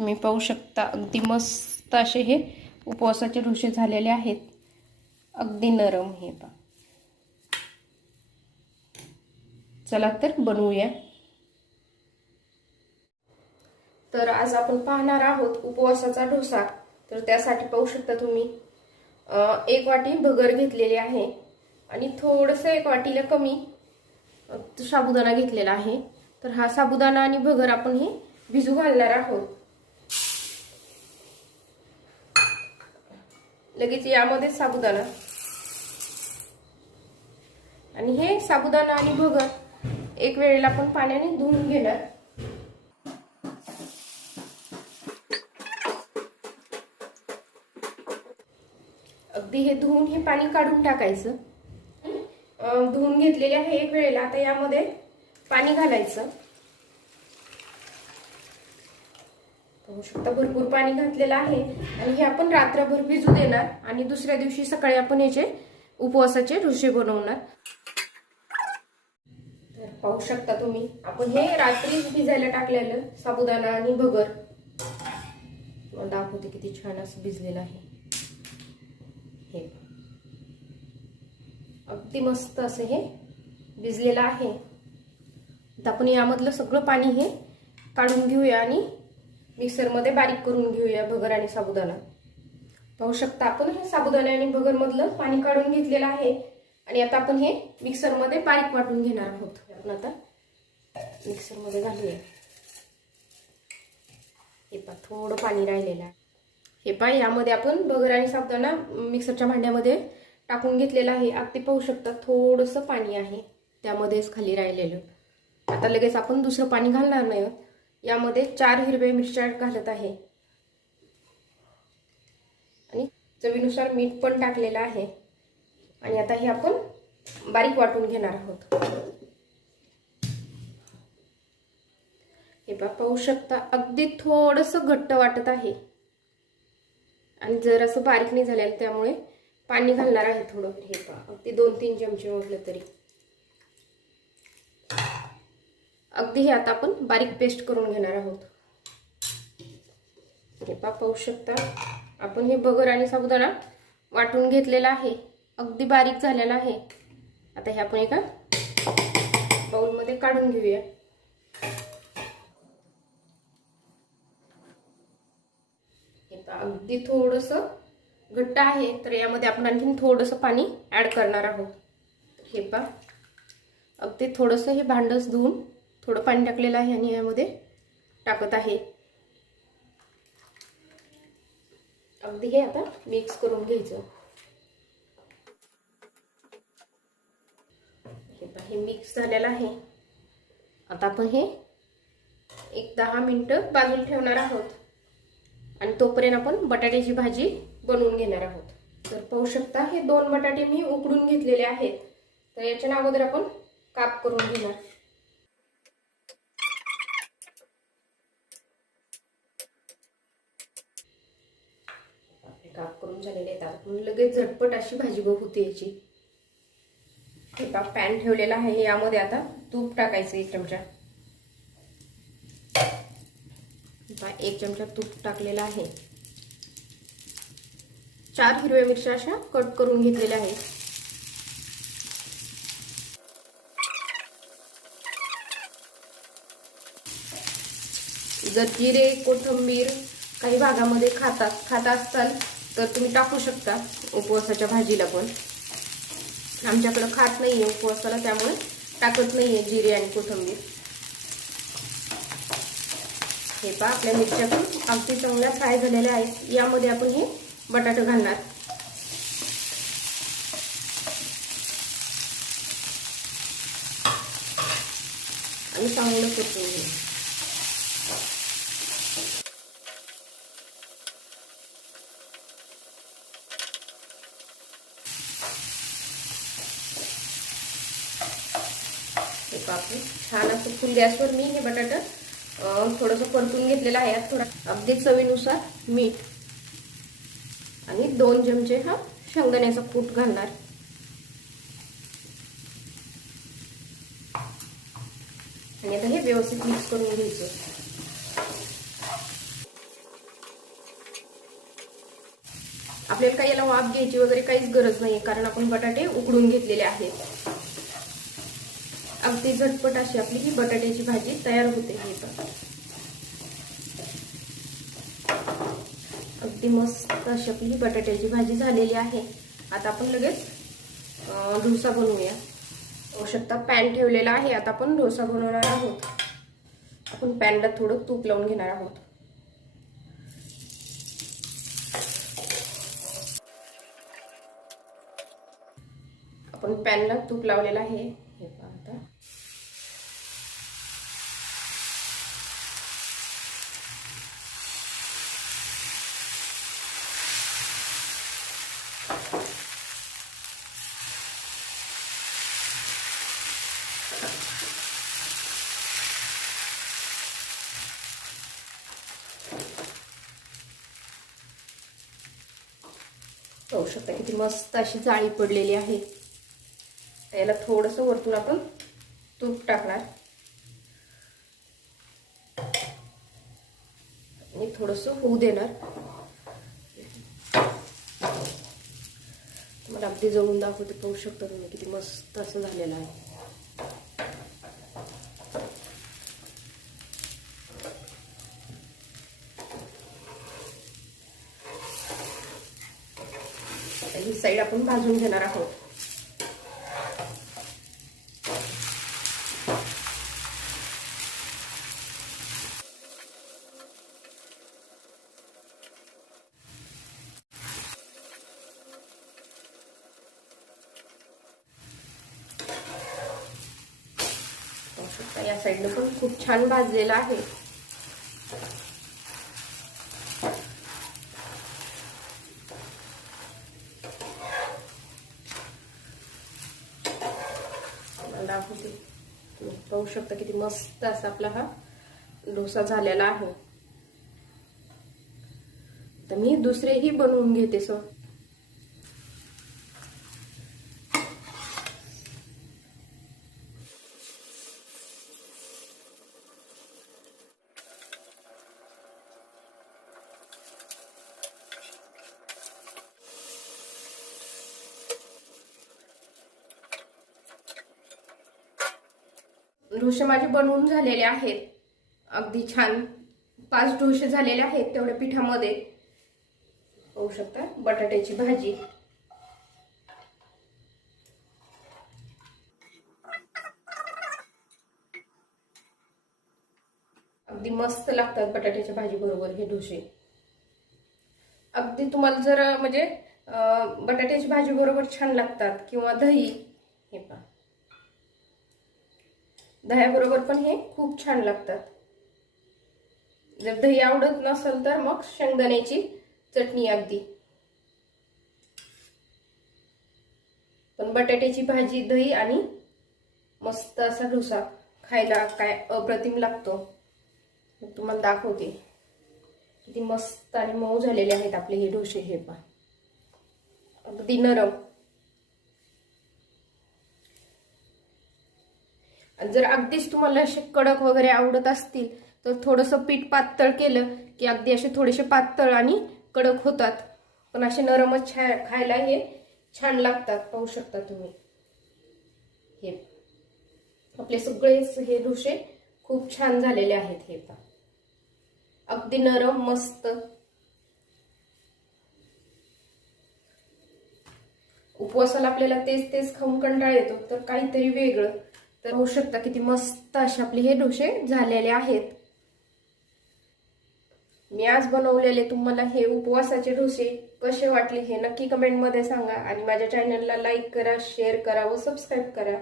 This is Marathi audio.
तुम्ही पाहू शकता. अगदी मस्त असे हे उपवासाचे ढोसे झालेले आहेत. अगदी नरम हे पा चला तर बनवूया. तर आज आपण पाहणार आहोत उपवासाचा डोसा. तर त्यासाठी पाहू शकता तुम्ही. एक वाटी भगर घेतलेली आहे आणि थोडंसं एक वाटीला कमी साबुदाणा घेतलेला आहे. तर हा साबुदाणा आणि भगर आपण हे भिजू घालणार आहोत. लगेच यामध्ये साबुदाणा. आणि हे साबुदाणा आणि भगर एक वेळेला आपण पाण्याने धुवून घेणार. अगदी हे धुवून हे पाणी काढून टाकायचं. धुवून घेतलेले आहे एक वेळेला. आता यामध्ये पाणी घालायचं. पाहू शकता भरपूर पाणी घातलेलं आहे आणि हे आपण रात्रभर भिजू देणार आणि दुसऱ्या दिवशी सकाळी आपण याचे उपवासाचे ऋषे बनवणार. तर पाहू शकता तुम्ही आपण हे रात्रीच भिजायला टाकलेलं साबुदाणा आणि भगर. दाखवते किती छान असं भिजलेलं आहे. हे अगदी मस्त असं हे भिजलेलं आहे. तर आपण यामधलं सगळं पाणी हे काढून घेऊया आणि मिक्सरमध्ये बारीक करून घेऊया भगर आणि साबुदाणा. पाहू शकता आपण हे साबुदाणा आणि भगरमधलं पाणी काढून घेतलेलं आहे. आणि आता आपण हे मिक्सरमध्ये बारीक वाटून घेणार आहोत. आपण आता मिक्सरमध्ये घालूया. हे पा थोडं पाणी राहिलेलं आहे. हे पा यामध्ये आपण भगर आणि साबुदाणा मिक्सरच्या भांड्यामध्ये टाकून घेतलेलं आहे. अगदी पाहू शकता थोडंसं पाणी आहे त्यामध्येच खाली राहिलेलं. आता लगेच आपण दुसरं पाणी घालणार नाही यामध्ये चार हिरवे मिरच्या घालत आहे. आणि चवीनुसार मीठ पण टाकलेलं आहे. आणि आता हे आपण बारीक वाटून घेणार आहोत. हे पा पाहू शकता अगदी थोडस घट्ट वाटत आहे. आणि जर असं बारीक नाही झालेलं त्यामुळे पाणी घालणार आहे थोडं. हे पा अगदी दोन तीन चमचे म्हटलं तरी. अगदी हे आता आपण बारीक पेस्ट करून घेणार आहोत. हे पा पाहू शकता. आपण हे बगर आणि साबुदाणा वाटून घेतलेला आहे. अगदी बारीक झालेला आहे. आता हे आपण एका बाउलमध्ये काढून घेऊया. हे पहा, अगदी थोडस घट्ट आहे तर यामध्ये आपण आणखीन थोडंसं पाणी ऍड करणार आहोत. हे पा अगदी थोडंसं हे भांडच धुवून थोडं पाणी टाकलेलं आहे आणि यामध्ये टाकत आहे. अगदी हे आता मिक्स करून घ्यायचं. हे हे मिक्स झालेलं आहे. आता आपण हे एक दहा मिनटं बाजूला ठेवणार आहोत. आणि तोपर्यंत आपण बटाट्याची भाजी बनवून घेणार आहोत. तर पाहू शकता हे दोन बटाटे मी उकडून घेतलेले आहेत. तर याच्या अगोदर आपण काप करून घेणार. काप करून झालेले येतात म्हणून लगेच झटपट अशी भाजी होते याची. एका पॅन ठेवलेला आहे. यामध्ये आता तूप टाकायचं एक चमचा. एक चमचा तूप टाकलेला आहे. चार हिरव्या मिरच्या अशा कट करून घेतलेल्या आहेत. जर जिरे कोथिंबीर काही भागामध्ये खातात खात असताल तर तुम्ही टाकू शकता उपवासाच्या भाजीला पण. आमच्याकडं खात नाही आहे उपवासाला त्यामुळे टाकत नाही आहे जिरे आणि कोथिंबीर. हे पहा आपल्या मिरच्या पण अगदी चांगल्या फ्राय झालेल्या आहेत. यामध्ये आपण हे बटाटे घालणार. आणि चांगलं परतून घेऊ टाकून गॅसवर मी हे बटाटा थोडंसं परतून घेतलेलं आहे. यात थोडा अगदी चवीनुसार मीठ आणि दोन चमचे हा शेंगदाण्याचा कूट घालणार. आणि आता हे व्यवस्थित मिक्स करून घ्यायचं. आपल्याला काही याला वाफ घ्यायची वगैरे काहीच गरज नाही कारण आपण बटाटे उकडून घेतलेले आहेत. अगदी झटपट अशी आपली ही बटाट्याची भाजी तयार होते हे पण अगदी मस्त अशी आपली ही बटाट्याची भाजी झालेली आहे. आता आपण लगेच डोसा बनवूया. होऊ शकता पॅन ठेवलेला आहे. आता आपण डोसा बनवणार आहोत. आपण पॅनला थोडं तूप लावून घेणार आहोत. आपण पॅनला तूप लावलेला आहे हे पहा आता पाहू शकता. किती मस्त अशी जाळी पडलेली आहे. याला थोडंसं वरतून आपण तूप टाकणार. आणि थोडंसं होऊ देणार. तुम्हाला अगदी जवळून दाखवते पाहू शकता तुम्ही किती मस्त असं झालेलं आहे. ही साईड आपण भाजून घेणार आहोत. या साईडनं पण खूप छान भाजलेला आहे. दाखवते. पाहू शकता किती मस्त असा आपला हा डोसा झालेला आहे. तर मी दुसरेही बनवून घेते सर. डोसे माझे बनवून झालेले आहेत. अगदी छान. पाच डोसे झालेले आहेत तेवढ्या पिठामध्ये. होऊ शकता? बटाट्याची भाजी. अगदी मस्त लागतात बटाट्याच्या भाजी बरोबर हे डोसे अगदी तुम्हाला जर म्हणजे बटाट्याची भाजी बरोबर छान लागतात किंवा दही हे पहा. दह्याबरोबर पण हे खूप छान लागतात. जर दही आवडत नसेल तर मग शेंगदाण्याची चटणी अगदी. पण बटाट्याची भाजी दही आणि मस्त असा डोसा खायला काय अप्रतिम लागतो. तुम्हाला दाखवते. किती मस्त आणि मऊ झालेले आहेत आपले हे डोसे हे पण. अगदी नरम. जर अगदीच तुम्हाला असे कडक वगैरे आवडत असतील तर थोडंसं पीठ पातळ केलं की अगदी असे थोडेसे पातळ आणि कडक होतात. पण असे नरमच छा खायला हे छान लागतात पाहू शकता तुम्ही. हे. आपले सगळेच हे डोसे खूप छान झालेले आहेत हे पा अगदी नरम मस्त. उपवासाला आपल्याला तेच तेच खाऊन कंटाळ येतो तर काहीतरी वेगळं. तर होऊ शकता किती मस्त असे आपले हे डोसे झालेले आहेत. मी आज बनवलेले तुम्हाला हे उपवासाचे डोसे कसे वाटले हे नक्की कमेंटमध्ये सांगा आणि माझ्या चॅनलला लाईक करा शेअर करा व सबस्क्राईब करा.